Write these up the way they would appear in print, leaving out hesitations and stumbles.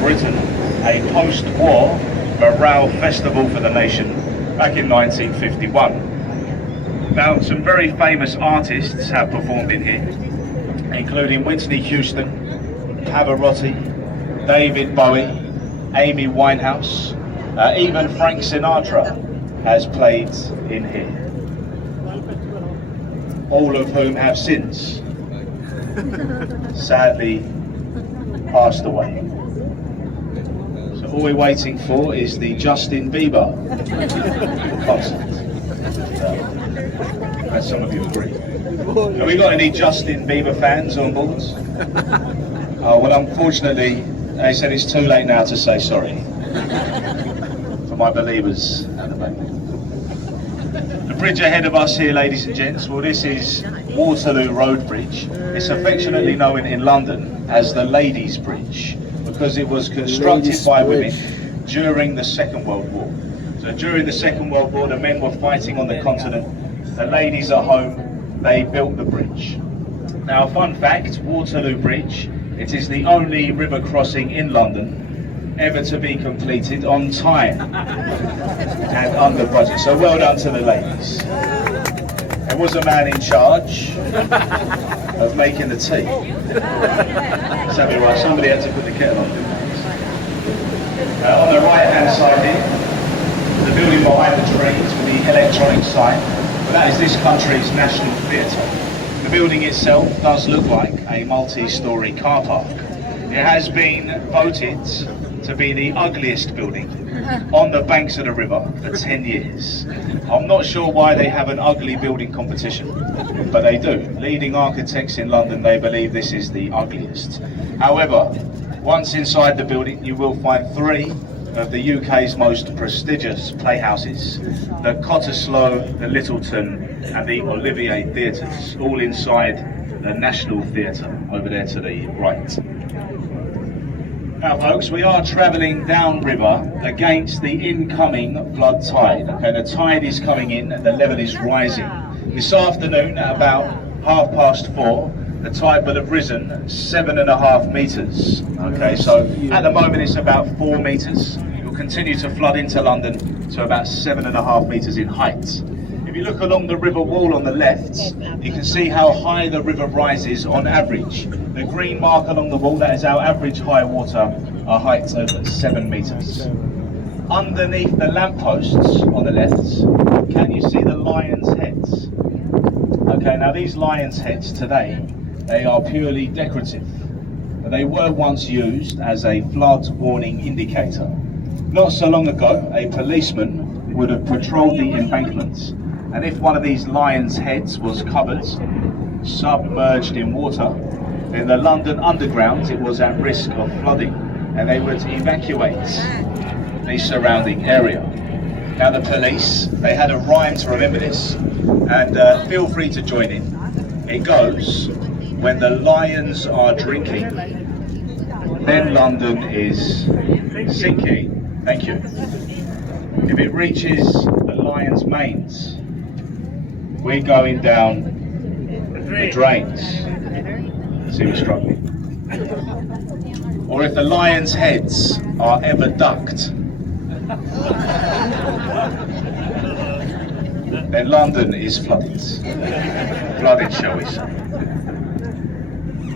Britain a post-war morale festival for the nation back in 1951. Now, some very famous artists have performed in here, including Whitney Houston, Pavarotti, David Bowie, Amy Winehouse, even Frank Sinatra has played in here. All of whom have since sadly passed away. So all we're waiting for is the Justin Bieber concert. As some of you agree. Have we got any Justin Bieber fans on board? Oh, well, unfortunately, they said it's too late now to say sorry. For my believers at the back. The bridge ahead of us here, ladies and gents, well, this is Waterloo Road Bridge. It's affectionately known in London as the Ladies' Bridge because it was constructed by women during the Second World War. So during the Second World War, the men were fighting on the continent. The ladies at home, they built the bridge. Now, fun fact, Waterloo Bridge, it is the only river crossing in London ever to be completed on time and under budget. So well done to the ladies. There was a man in charge of making the tea. Somebody had to put the kettle on. On the right hand side here, the building behind the trees with the electronic sign, well, that is this country's National Theatre. The building itself does look like a multi-storey car park. It has been voted to be the ugliest building on the banks of the river for 10 years. I'm not sure why they have an ugly building competition, but they do. Leading architects in London, they believe this is the ugliest. However, once inside the building, you will find three of the UK's most prestigious playhouses, the Cottesloe, the Littleton and the Olivier Theatres, all inside the National Theatre over there to the right. Now folks, we are travelling downriver against the incoming flood tide. Okay, the tide is coming in, the level is rising. This afternoon at about 4:30, the tide will have risen 7.5 metres. Okay, so at the moment it's about 4 metres. It will continue to flood into London to about 7.5 metres in height. If you look along the river wall on the left, you can see how high the river rises on average. The green mark along the wall, that is our average high water, our height of 7 metres. Underneath the lampposts on the left, can you see the lion's heads? Okay, now these lion's heads today, they are purely decorative. They were once used as a flood warning indicator. Not so long ago, a policeman would have patrolled the embankments, and if one of these lion's heads was covered, submerged in water, in the London Underground it was at risk of flooding, and they would evacuate the surrounding area. Now the police, they had a rhyme to remember this, and feel free to join in. It goes, when the lions are drinking, then London is sinking. Thank you. If it reaches the lion's manes, we're going down the drains. See, we're struggling. Or if the lion's heads are ever ducked, then London is flooded. Flooded, shall we say.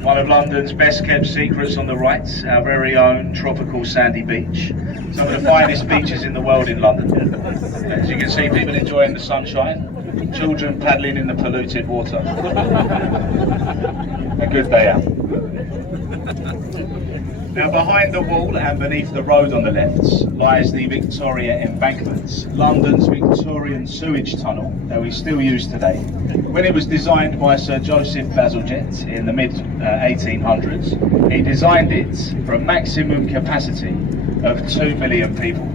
One of London's best kept secrets on the right, our very own tropical sandy beach. Some of the finest beaches in the world in London. As you can see, people enjoying the sunshine, children paddling in the polluted water. A good day out. Now behind the wall and beneath the road on the left lies the Victoria Embankments, London's Victorian sewage tunnel that we still use today. When it was designed by Sir Joseph Bazalgette in the mid-1800s, he designed it for a maximum capacity of 2 million people.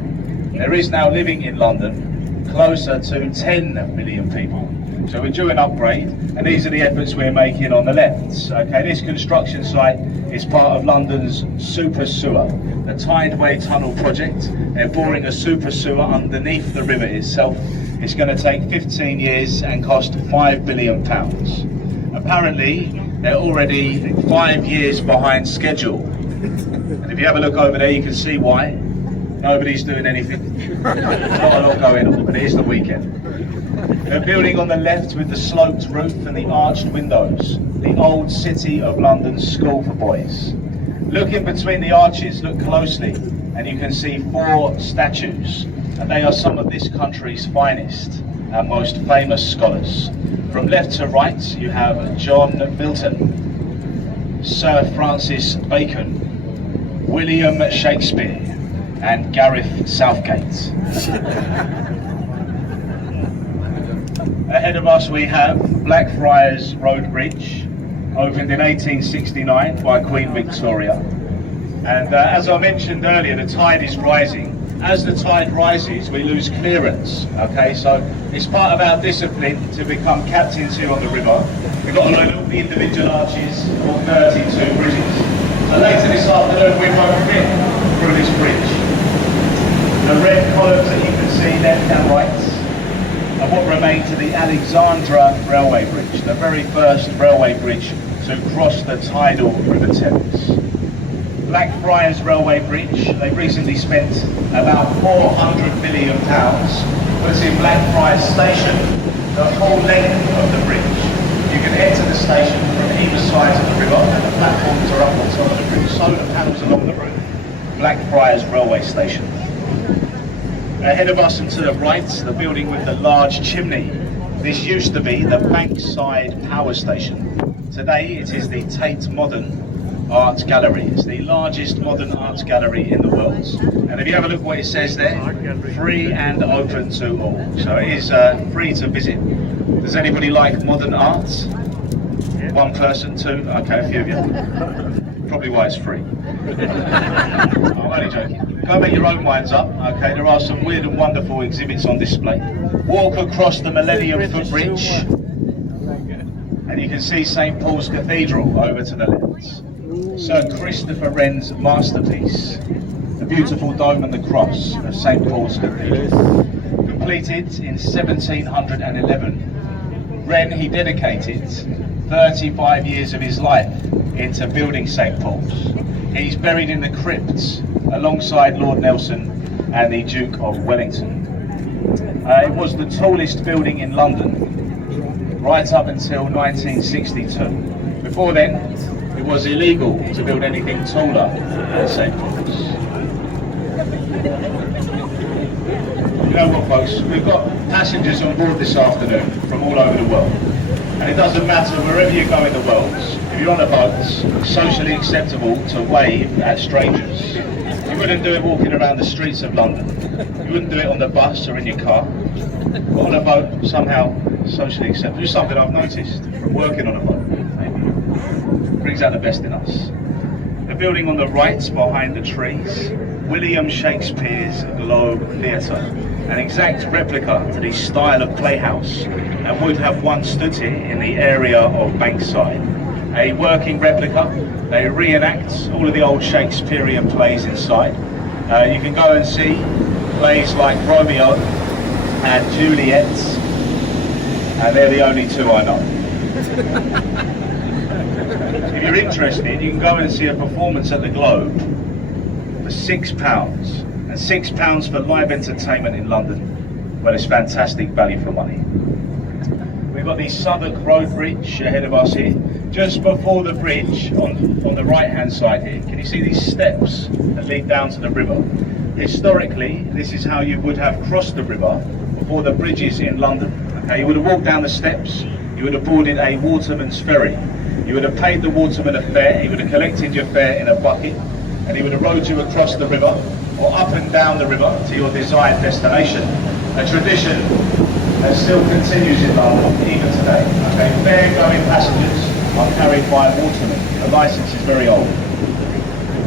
There is now living in London closer to 10 million people. So we're due an upgrade, and these are the efforts we're making on the left. Okay, this construction site is part of London's super sewer, the Tideway Tunnel project. They're boring a super sewer underneath the river itself. It's going to take 15 years and cost £5 billion. Apparently, they're already 5 years behind schedule And if you have a look over there, you can see why. Nobody's doing anything. There's not a lot going on, but it is the weekend. The building on the left with the sloped roof and the arched windows, the old City of London School for Boys. Look in between the arches, look closely, and you can see 4 statues, and they are some of this country's finest and most famous scholars. From left to right, you have John Milton, Sir Francis Bacon, William Shakespeare, and Gareth Southgate. Ahead of us we have Blackfriars Bridge, opened in 1869 by Queen Victoria. And as I mentioned earlier, the tide is rising. As the tide rises, we lose clearance. Okay, so it's part of our discipline to become captains here on the river. We've got to learn all the individual arches of 32 bridges. So later this afternoon we're going to fit through this bridge. The red columns that you can see left and right are what remain to the Alexandra Railway Bridge, the very first railway bridge to cross the tidal River Thames. Blackfriars Railway Bridge, they recently spent about £400 million putting Blackfriars Station the whole length of the bridge. You can enter the station from either side of the river, and the platforms are up on top of the bridge. Solar panels along the roof. Blackfriars Railway Station. Ahead of us and to the right, the building with the large chimney. This used to be the Bankside Power Station. Today it is the Tate Modern Art Gallery. It's the largest modern art gallery in the world. And if you have a look what it says there, free and open to all. So it is free to visit. Does anybody like modern art? One person, 2? Okay, a few of you. Probably why it's free. I'm only joking. Go make your own minds up. Okay, there are some weird and wonderful exhibits on display. Walk across the Millennium Footbridge, and you can see St Paul's Cathedral over to the left. Sir Christopher Wren's masterpiece, the beautiful dome and the cross of St Paul's Cathedral. Completed in 1711, Wren, he dedicated 35 years of his life into building St Paul's. He's buried in the crypt alongside Lord Nelson and the Duke of Wellington. It was the tallest building in London right up until 1962. Before then, it was illegal to build anything taller than St Paul's. You know what, folks, we've got passengers on board this afternoon from all over the world. And it doesn't matter wherever you go in the world, if you're on a boat, it's socially acceptable to wave at strangers. You wouldn't do it walking around the streets of London. You wouldn't do it on the bus or in your car. But on a boat, somehow socially acceptable. It's something I've noticed from working on a boat. Maybe brings out the best in us. The building on the right behind the trees, William Shakespeare's Globe Theatre. An exact replica to the style of playhouse, and would have once stood here in the area of Bankside. A working replica, they reenact all of the old Shakespearean plays inside. You can go and see plays like Romeo and Juliet, and they're the only 2 I know. If you're interested, you can go and see a performance at the Globe for £6. And £6 for live entertainment in London. Well, it's fantastic value for money. We've got the Southwark Road Bridge ahead of us here. Just before the bridge, on the right-hand side here, can you see these steps that lead down to the river? Historically, this is how you would have crossed the river before the bridges in London. Okay, you would have walked down the steps, you would have boarded a waterman's ferry, you would have paid the waterman a fare, he would have collected your fare in a bucket, and he would have rowed you across the river, or up and down the river to your desired destination. A tradition that still continues in London even today. Okay, fare-going passengers are carried by a waterman. The licence is very old.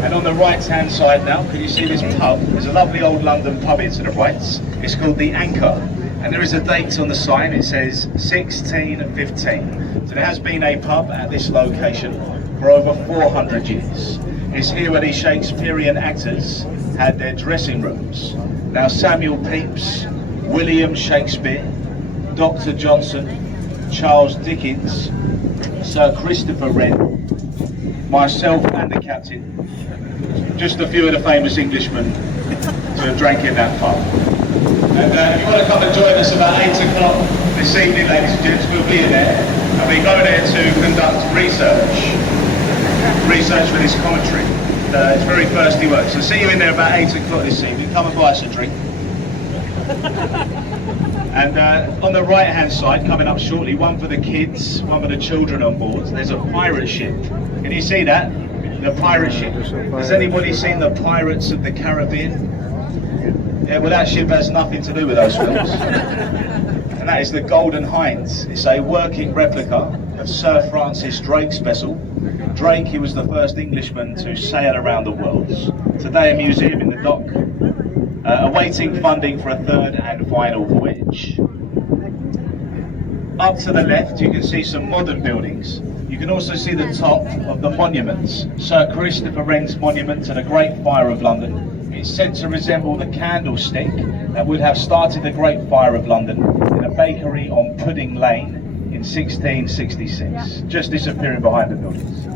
And on the right-hand side now, can you see this pub? There's a lovely old London pub here to the right. It's called the Anchor. And there is a date on the sign, it says 1615. So there has been a pub at this location for over 400 years. It's here where the Shakespearean actors had their dressing rooms. Now Samuel Pepys, William Shakespeare, Dr. Johnson, Charles Dickens, Sir Christopher Wren, myself and the captain, just a few of the famous Englishmen to have drank in that pub. And if you want to come and join us about 8 o'clock this evening, ladies and gents, we'll be in there, and we go there to conduct research for this commentary. It's very thirsty work, so see you in there about 8 o'clock this evening. Come and buy us a drink. And on the right hand side, coming up shortly, one for the kids, one for the children on board, there's a pirate ship. Can you see that? The pirate ship. Has anybody seen the Pirates of the Caribbean? Yeah, well, that ship has nothing to do with those films. And that is the Golden Hind. It's a working replica of Sir Francis Drake's vessel. Drake, he was the first Englishman to sail around the world. Today a museum in the dock, awaiting funding for a third and final voyage. Up to the left you can see some modern buildings. You can also see the top of the monuments. Sir Christopher Wren's monument to the Great Fire of London. It's said to resemble the candlestick that would have started the Great Fire of London in a bakery on Pudding Lane in 1666, just disappearing behind the buildings.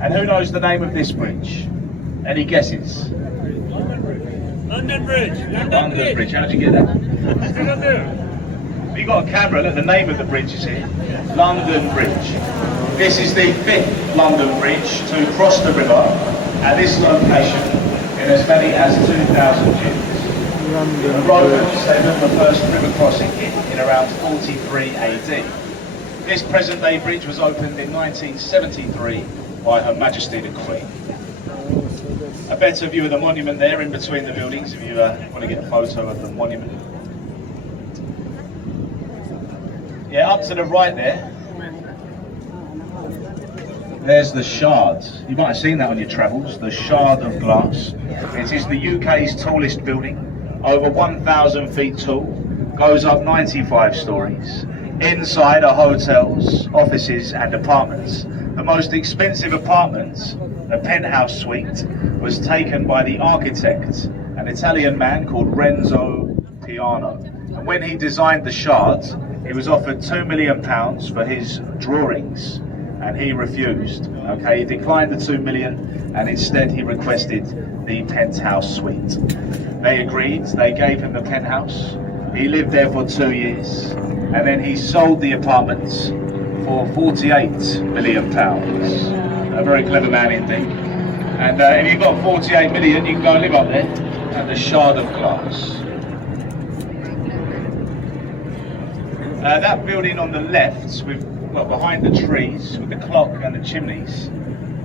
And who knows the name of this bridge? Any guesses? London Bridge. London Bridge. How did you get that? You got a camera. Look, the name of the bridge is here. London Bridge. This is the 5th London Bridge to cross the river at this location in as many as 2,000 years. The Romans, they built the first river crossing in around 43 AD. This present-day bridge was opened in 1973 by Her Majesty the Queen. A better view of the monument there in between the buildings if you want to get a photo of the monument. Yeah, up to the right there's the Shard. You might have seen that on your travels, the Shard of Glass. It is the UK's tallest building, over 1,000 feet tall, goes up 95 stories. Inside are hotels, offices and apartments. The most expensive apartment, the penthouse suite, was taken by the architect, an Italian man called Renzo Piano. And when he designed the Shard, he was offered £2 million for his drawings, and he refused. Okay, he declined the £2 million, and instead he requested the penthouse suite. They agreed, they gave him the penthouse. He lived there for 2 years, and then he sold the apartments for £48 million. A very clever man indeed. And if you've got 48 million, you can go and live up there at the Shard of Glass. That building on the left, behind the trees, with the clock and the chimneys,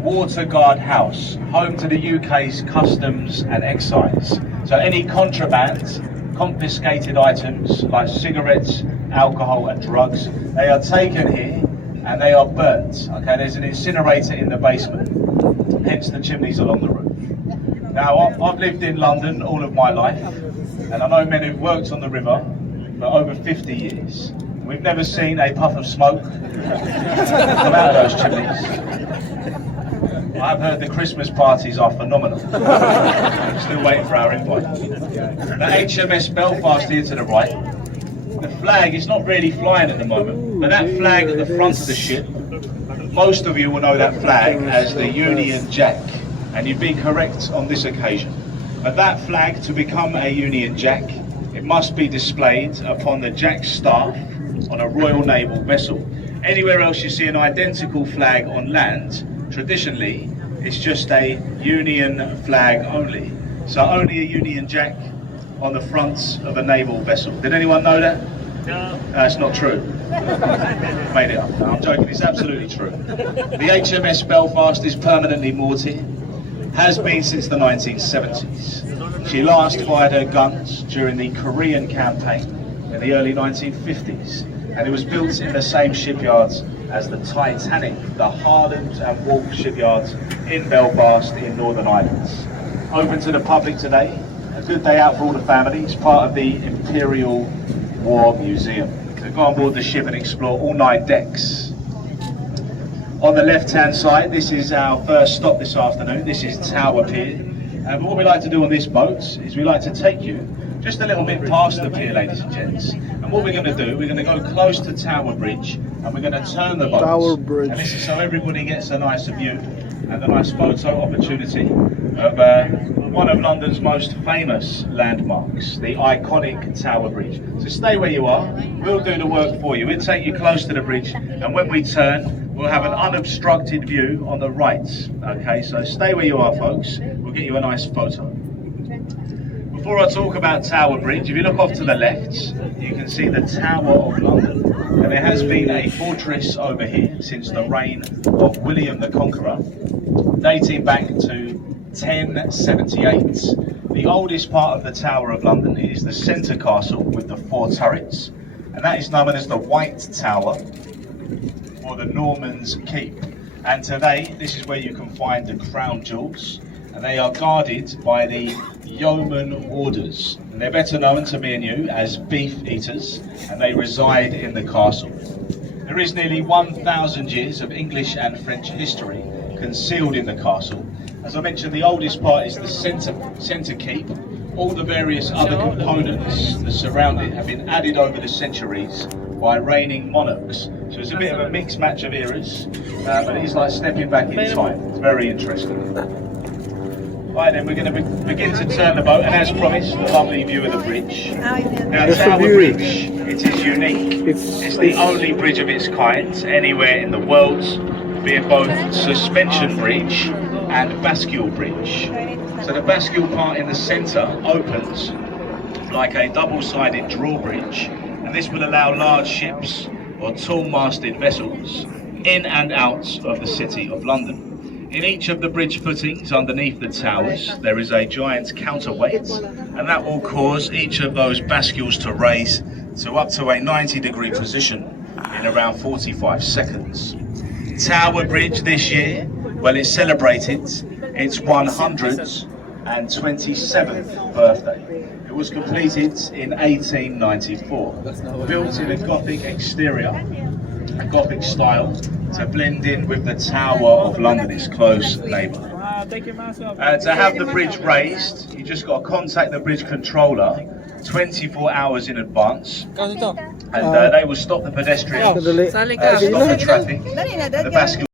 Waterguard House, home to the UK's customs and excise. So any contraband, confiscated items like cigarettes, alcohol and drugs, they are taken here and they are burnt. Okay, there's an incinerator in the basement, hence the chimneys along the roof. Now, I've lived in London all of my life, and I know men who've worked on the river for over 50 years. We've never seen a puff of smoke come out of those chimneys. I've heard the Christmas parties are phenomenal. Still waiting for our invite. The HMS Belfast here to the right. The flag is not really flying at the moment, but that flag at the front of the ship, most of you will know that flag as the Union Jack, and you've been correct on this occasion. But that flag, to become a Union Jack, it must be displayed upon the Jack staff on a Royal Naval vessel. Anywhere else you see an identical flag on land, traditionally, it's just a Union flag only. So only a Union Jack on the front of a naval vessel. Did anyone know that? No. That's not true. Made it up. No, I'm joking, it's absolutely true. The HMS Belfast is permanently moored here. Has been since the 1970s. She last fired her guns during the Korean campaign in the early 1950s. And it was built in the same shipyards as the Titanic, the Harland and Wolff shipyards in Belfast in Northern Ireland. Open to the public today, a good day out for all the families, part of the Imperial War Museum. So go on board the ship and explore all 9 decks. On the left-hand side, this is our first stop this afternoon. This is Tower Pier. But what we like to do on this boat is we like to take you just a little bit past the pier, ladies and gents. And what we're going to do, we're going to go close to Tower Bridge, and we're going to turn the boat. Tower Bridge. And this is so everybody gets a nicer view and a nice photo opportunity of one of London's most famous landmarks, the iconic Tower Bridge. So stay where you are, we'll do the work for you. We'll take you close to the bridge, and when we turn, we'll have an unobstructed view on the right. Okay, so stay where you are, folks. We'll get you a nice photo. Before I talk about Tower Bridge, if you look off to the left, you can see the Tower of London. And there has been a fortress over here since the reign of William the Conqueror, dating back to 1078. The oldest part of the Tower of London is the centre castle with the 4 turrets, and that is known as the White Tower, or the Norman's Keep. And today, this is where you can find the crown jewels, and they are guarded by the yeoman warders. And they're better known to me and you as beef eaters, and they reside in the castle. There is nearly 1,000 years of English and French history concealed in the castle. As I mentioned, the oldest part is the centre keep. All the various other components that surround it have been added over the centuries by reigning monarchs. So it's a bit of a mixed match of eras, but it is like stepping back in time. It's very interesting. Right then, we're going to begin to turn the boat, and as promised, a lovely view of the bridge. Now, Tower Bridge, it is unique. It's the only bridge of its kind anywhere in the world, being both suspension bridge and bascule bridge. So the bascule part in the centre opens like a double-sided drawbridge, and this will allow large ships or tall-masted vessels in and out of the City of London. In each of the bridge footings underneath the towers, there is a giant counterweight, and that will cause each of those bascules to raise to up to a 90-degree position in around 45 seconds. Tower Bridge this year, well, it celebrated its 127th birthday. It was completed in 1894, built in a Gothic exterior, a Gothic style, to blend in with the Tower of London, its close neighbour. To have the bridge raised, you just got to contact the bridge controller 24 hours in advance, and they will stop the pedestrians, stop the traffic, the bascule